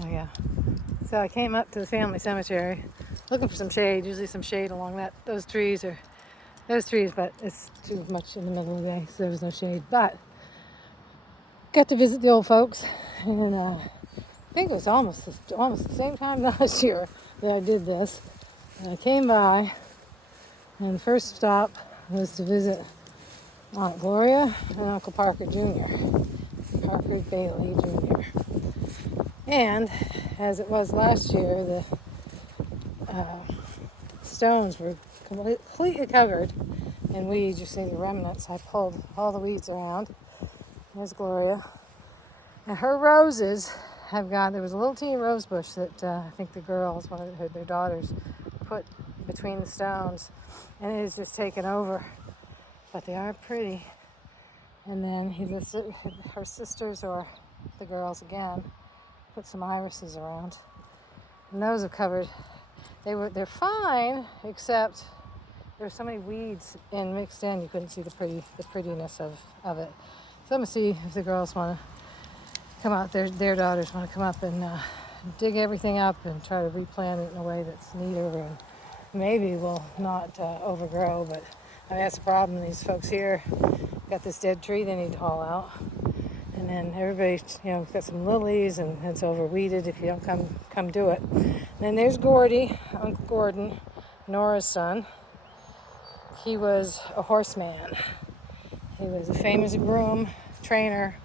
Oh yeah. So I came up to the family cemetery looking for some shade. Usually some shade along those trees, but it's too much in the middle of the day, so there was no shade. But got to visit the old folks, and I think it was almost the same time last year that I did this. And I came by, and the first stop was to visit Aunt Gloria and Uncle Parker Jr., Parker Bailey Jr. And as it was last year, the stones were completely covered in weeds. You see the remnants. I pulled all the weeds around. There's Gloria. And her roses there was a little teeny rose bush that I think the girls, one of their daughters, put between the stones. And it has just taken over. But they are pretty. And then her sisters, or the girls again, put some irises around. And those are covered. They're fine, except there's so many weeds mixed in, you couldn't see the prettiness of it. So I'm gonna see if the girls want to come out. Their daughters want to come up and dig everything up and try to replant it in a way that's neater and maybe will not overgrow. But I mean, that's the problem. These folks here got this dead tree they need to haul out, and then everybody, got some lilies, and it's overweeded if you don't come do it. And then there's Gordy, Uncle Gordon, Nora's son. He was a horseman. He was a famous groom trainer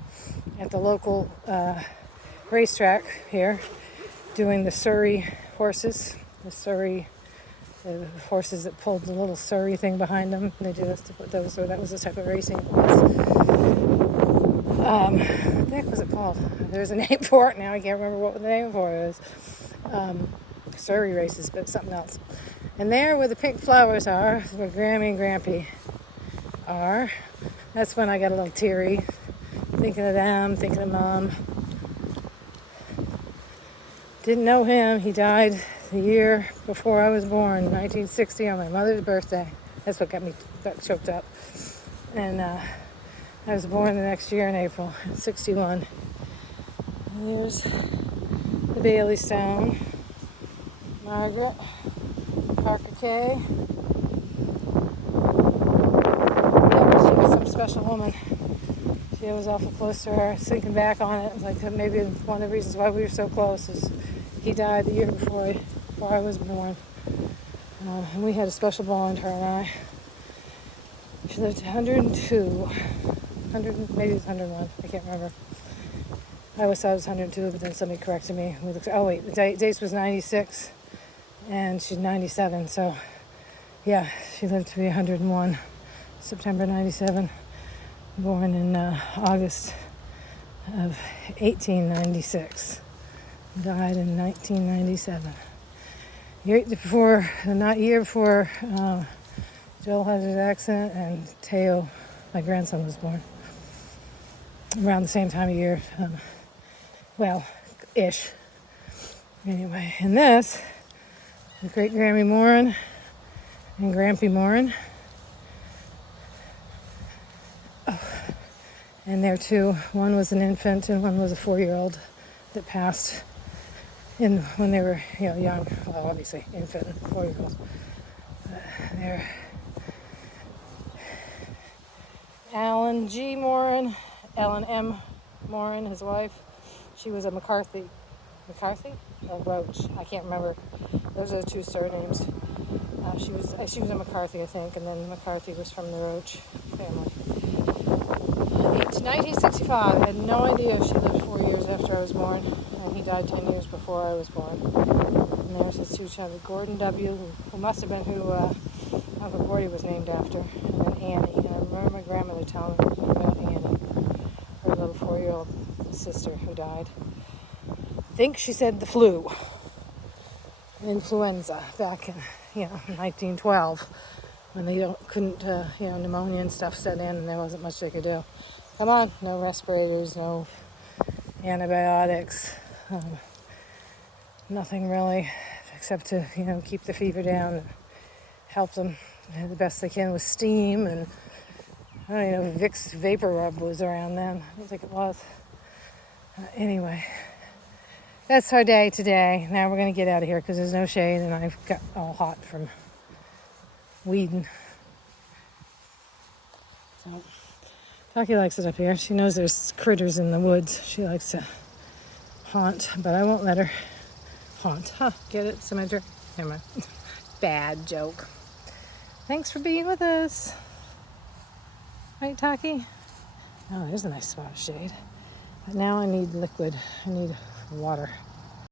at the local racetrack here, doing the Surrey horses, the horses that pulled the little Surrey thing behind them. They did us to put those, so that was the type of racing it was. What the heck was it called? There's a name for it now. I can't remember what the name for it was. Surrey races, but something else. And there where the pink flowers are, where Grammy and Grampy are, that's when I got a little teary, thinking of them, thinking of Mom. Didn't know him. He died the year before I was born, 1960, on my mother's birthday. That's what got choked up. And I was born the next year in April, 61. And here's the Bailey Stone. Margaret, Parker Kay. Yeah, she was some special woman. She was awful close to her. Thinking back on it, like maybe one of the reasons why we were so close is he died the year before I was born. And we had a special bond, her and I. She lived 102, maybe it was 101, I can't remember. I always thought it was 102, but then somebody corrected me. The date was 96, and she's 97, so yeah, she lived to be 101, September 97, born in August of 1896, died in 1997. Year before Joel had his accident, and Teo, my grandson, was born. Around the same time of year, ish. Anyway, and this is great Grammy Morin and Grampy Morin. Oh, and there too, one was an infant and one was a 4-year-old that passed when they were young. Well, obviously infant and 4-year-old. There. Alan G. Morin, Ellen M. Morin, his wife. She was a McCarthy or Roach, I can't remember. Those are the two surnames. She was a McCarthy, I think, and then McCarthy was from the Roach family. 1965. I had no idea she lived 4 years after I was born, and he died 10 years before I was born. And there's his two children, Gordon W., who must have been who Uncle Gordy was named after, and then Annie. And I remember my grandmother telling me about Annie, her little 4-year-old sister who died. I think she said the flu, influenza, back in 1912, when they couldn't pneumonia and stuff set in, and there wasn't much they could do. Come on, no respirators, no antibiotics, nothing really, except to keep the fever down and help them the best they can with steam. And I don't even know if Vicks Vapor Rub was around then. I don't think it was. Anyway, that's our day today. Now we're going to get out of here because there's no shade and I've got all hot from weeding. So Taki likes it up here. She knows there's critters in the woods. She likes to haunt, but I won't let her haunt. Huh, get it? Symmetry? Never mind. Bad joke. Thanks for being with us. Right, Taki? Oh, there's a nice spot of shade. But now I need liquid. I need water.